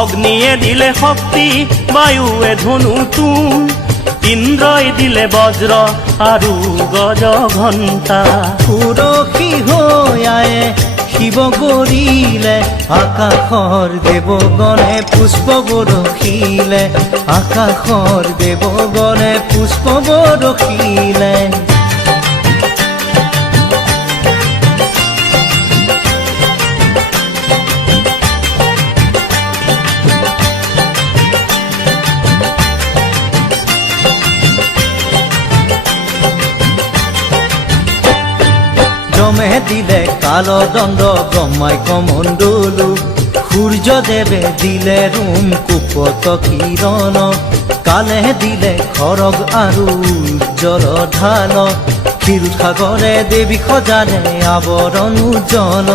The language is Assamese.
অগ্নিয়ে দিলে শক্তি, বায়ুৱে ধনু তুণ, ইন্দ্ৰই দিলে বজ্ৰ আৰু গজ ঘণ্টা। সুৰক্ষী হৈ আয়ে শিৱ কৰিলে, আকাশৰ দেৱগণে পুষ্প বৰষিলে, আকাশৰ দেৱগণে পুষ্প বৰষিলে। যমে দিলে কালদণ্ড, ব্ৰহ্মাই কমণ্ডলু, সূৰ্যদেৱে দিলে ৰোম কুপত কিৰণ, কালে দিলে খৰগ আৰু উজ্জ্বল ঢাল, ক্ষীৰোদ সাগৰে দেৱী সজালে আৱৰণ উজ্জ্বল।